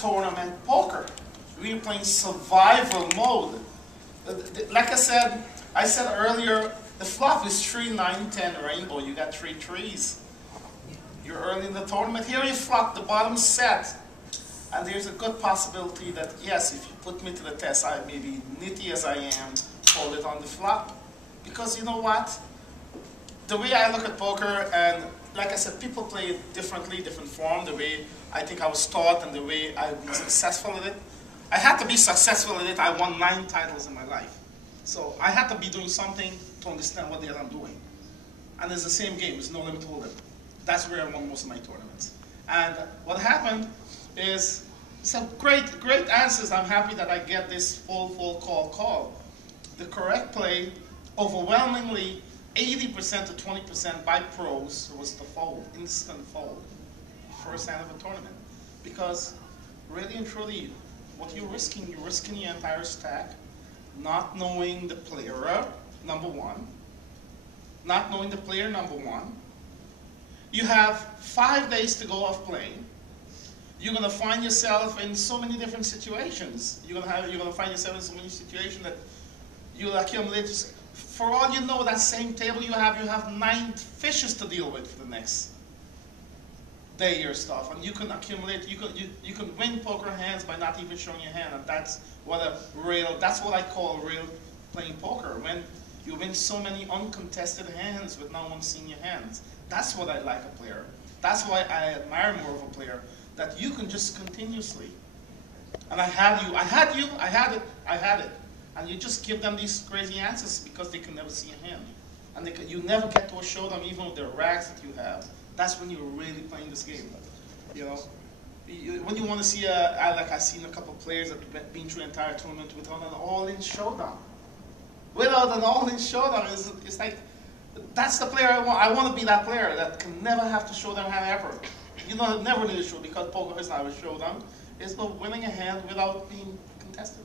tournament poker. We're playing survival mode. Like I said earlier, the flop is 3, 9, 10 rainbow. You got 3 trees. You're early in the tournament. Here you flop the bottom set. And there's a good possibility that, yes, if you put me to the test, I may be nitty as I am, hold it on the flop. Because you know what? The way I look at poker, and like I said, people play it differently, different form, the way I think I was taught and the way I've been successful at it. I had to be successful at it. I won 9 titles in my life. So I had to be doing something to understand what the hell I'm doing. And it's the same game, it's no limit hold'em. That's where I won most of my tournaments. And what happened is some great answers. I'm happy that I get this full call. The correct play, overwhelmingly 80% to 20% by pros, was the fold, instant fold, first hand of a tournament. Because really and truly, what you're risking your entire stack, not knowing the player, number one. Not knowing the player, number one. You have 5 days to go of playing. You're going to find yourself in so many different situations. You're going to find yourself in so many situations that you'll accumulate. For all you know, that same table you have 9 fishes to deal with for the next day or stuff. And you can accumulate. You can win poker hands by not even showing your hand. And that's what I call real playing poker. When you win so many uncontested hands with no one seeing your hands. That's what I like a player. That's why I admire more of a player. That you can just continuously. And I had it. And you just give them these crazy answers because they can never see a hand. And you never get to show them even with the racks that you have. That's when you're really playing this game. You know, when you want to see like I've seen a couple of players that have been through the entire tournament without an all-in showdown. Without an all-in showdown, it's like, that's the player I want. I want to be that player that can never have to show their hand ever. You know, never need to show because poker is not a showdown. It's about winning a hand without being contested.